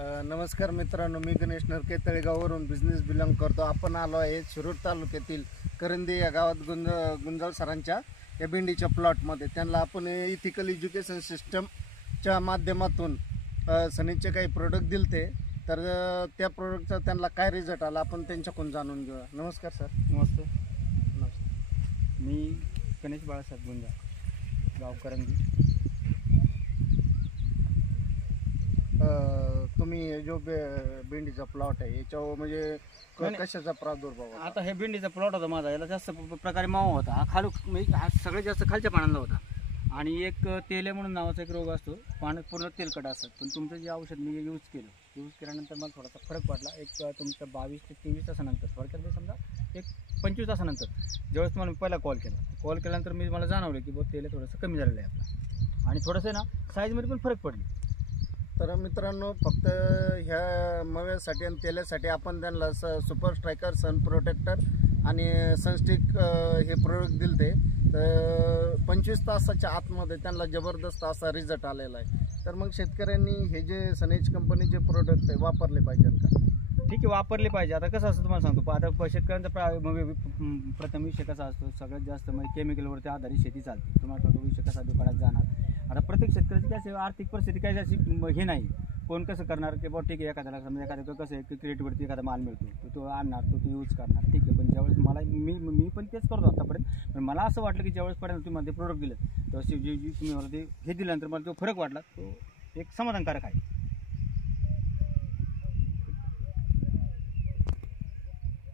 नमस्कार मित्रांनो, मी गणेश नरके तळेगाववरून बिझनेस बिलॉंग करतो. आपण आलो आहे शिरूर तालुक्यातील करंदी या गावात गुंजाळ सरांच्या या भेंडीच्या प्लॉटमध्ये. त्यांना आपण इथिकल एज्युकेशन सिस्टमच्या माध्यमातून सनीचे काही प्रोडक्ट दिलते, तर त्या प्रोडक्टचा त्यांना काय रिझल्ट आला आपण त्यांच्याकडून जाणून घेऊया. नमस्कार सर. नमस्ते. मी गणेश बाळासाहेब गुंजाळ, गाव करंदी. तुम्ही जो भेंडीचा प्लॉट आहे याच्यावर म्हणजे कशाचा प्रादुर्भाव? आता हे भेंडीचा प्लॉट होता माझा, याला जास्त प्रकारे मावा होता. हा हा सगळ्यात जास्त खालच्या पानांना होता. आणि एक तेले म्हणून नावाचा एक रोग असतो, पानं पूर्ण तेलकट असतात. पण तुमचं जे औषध मी यूज केल्यानंतर मला थोडासा फरक पडला. एक तुमचं 22 ते 23 तासानंतर, थोडक्यात समजा एक 25 तासानंतर ज्यावेळेस तुम्हाला पहिला कॉल केल्यानंतर मला जाणवलं की तेल थोडंसं कमी झालेलं आहे आपलं, आणि थोडंसं ना साईजमध्ये पण फरक पडली. तर मित्रांनो, फक्त ह्या मव्यासाठी आणि तेलासाठी आपण त्यांना सुपर स्ट्रायकर, सन प्रोटेक्टर आणि सनस्टिक हे प्रोडक्ट दिलते. तर 25 तासाच्या आतमध्ये त्यांना जबरदस्त असा रिझल्ट आलेला आहे. तर मग शेतकऱ्यांनी हे जे सनेज कंपनीचे प्रोडक्ट आहे वापरले पाहिजे का? ठीक आहे, वापरले पाहिजे. आता कसं असतं तुम्हाला सांगतो, आता शेतकऱ्यांचा प्रथम विषय कसा असतो, सगळ्यात जास्त म्हणजे केमिकलवरती आधारित शेती चालते. तुम्हाला सांगतो विषय कसा दुकानात जाणार. आता प्रत्येक शेतकऱ्याची काय आर्थिक परिस्थिती काय अशी हे नाही, कोण कसं करणार की ठीक आहे, एखाद्याला समजा एखाद्या कसं आहे की क्रेडिटवरती एखादा माल मिळतो, तो आणणार, तो यूज करणार, ठीक आहे. पण ज्यावेळेस मी पण तेच करतो आतापर्यंत. पण मला असं वाटलं की ज्यावेळेस पर्यंत तुम्ही ते प्रोडक्ट दिलं, तर तुम्ही मला ते हे दिल्यानंतर मला तो फरक वाटला, तो एक समाधानकारक आहे.